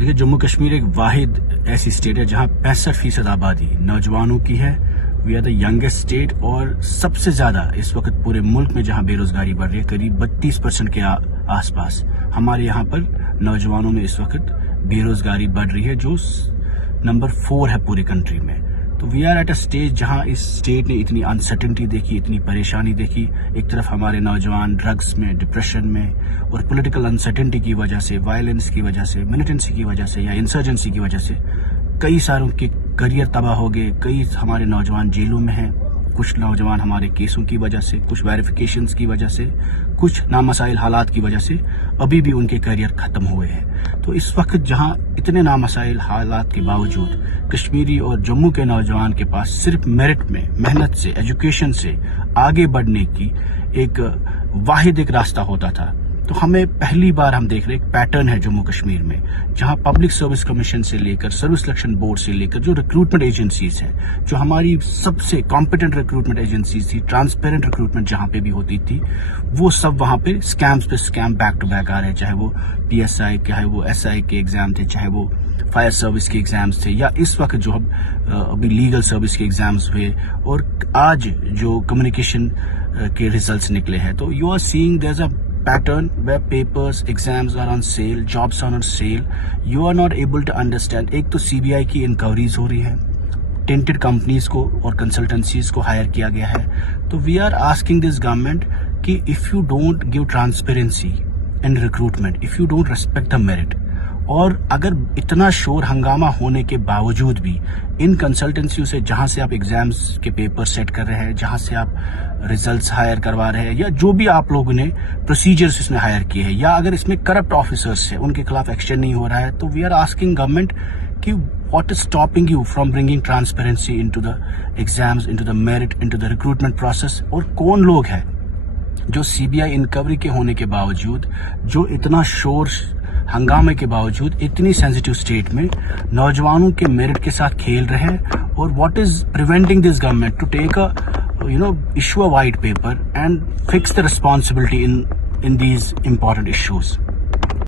دیکھیے جموں کشمیر ایک واحد ایسی اسٹیٹ ہے جہاں 65% آبادی نوجوانوں کی ہے. We are the youngest state اور سب سے زیادہ اس وقت پورے ملک میں جہاں بے روزگاری بڑھ رہی ہے قریب 32% کے آس پاس ہمارے یہاں پر نوجوانوں میں اس وقت بے روزگاری بڑھ رہی ہے جو نمبر 4 ہے پوری کنٹری میں. تو we are at a stage جہاں اس اسٹیٹ نے اتنی انسرٹنٹی دیکھی, اتنی پریشانی دیکھی. ایک طرف ہمارے نوجوان ڈرگس میں, ڈپریشن میں اور پولیٹیکل انسرٹنٹی کی وجہ سے, وائلنس کی وجہ سے, ملیٹنسی کی وجہ سے یا انسرجنسی کی وجہ سے کئی ساروں کے کریئر تباہ ہو گئے. کئی ہمارے نوجوان جیلوں میں ہیں, کچھ نوجوان ہمارے کیسوں کی وجہ سے, کچھ ویریفیکیشنز کی وجہ سے, کچھ نامسائل حالات کی وجہ سے ابھی بھی ان کے کریئر ختم ہوئے ہیں. تو اس وقت جہاں اتنے نامسائل حالات کے باوجود کشمیری اور جموں کے نوجوان کے پاس صرف میرٹ میں, محنت سے, ایجوکیشن سے آگے بڑھنے کی ایک واحد ایک راستہ ہوتا تھا, تو ہمیں پہلی بار ہم دیکھ رہے ایک پیٹرن ہے جموں کشمیر میں جہاں پبلک سروس کمیشن سے لے کر, سروس سلیکشن بورڈ سے لے کر جو ریکروٹمنٹ ایجنسیز ہیں, جو ہماری سب سے کمپیٹنٹ ریکروٹمنٹ ایجنسیز تھی, ٹرانسپیرنٹ ریکروٹمنٹ جہاں پہ بھی ہوتی تھی, وہ سب وہاں پہ اسکیمز پہ اسکیم بیک ٹو بیک آ رہے ہیں. چاہے وہ PSI, چاہے وہ SI کے ایگزام تھے, چاہے وہ فائر سروس کے ایگزامز تھے, یا اس وقت جو ابھی لیگل سروس کے ایگزامز ہوئے, اور آج جو کمیونیکیشن کے ریزلٹس نکلے ہیں. تو you are seeing there is a pattern where papers, exams are on sale, jobs are on sale. You are not able to understand. ایک تو CBI کی انکوائریز ہو رہی ہیں, ٹینٹڈ کمپنیز کو اور کنسلٹنسیز کو ہائر کیا گیا ہے. تو we are asking this government کہ if you don't give transparency in recruitment, if you don't respect the merit, اور اگر اتنا شور ہنگامہ ہونے کے باوجود بھی ان کنسلٹنسیوں سے جہاں سے آپ ایگزامز کے پیپر سیٹ کر رہے ہیں, جہاں سے آپ ریزلٹس ہائر کروا رہے ہیں, یا جو بھی آپ لوگوں نے پروسیجرز اس میں ہائر کیے ہیں, یا اگر اس میں کرپٹ آفیسرس ہیں ان کے خلاف ایکشن نہیں ہو رہا ہے, تو وی آر آسکنگ گورنمنٹ کہ what is stopping you from bringing transparency into the exams, into the merit, into the recruitment process. اور کون لوگ ہیں جو CBI انکوائری کے ہونے کے باوجود, جو اتنا شور ہنگامے کے باوجود اتنی سینسٹیو اسٹیٹ میں نوجوانوں کے میرٹ کے ساتھ کھیل رہے ہیں, اور what is preventing this government to take issue a white paper and fix the responsibility in these important issues.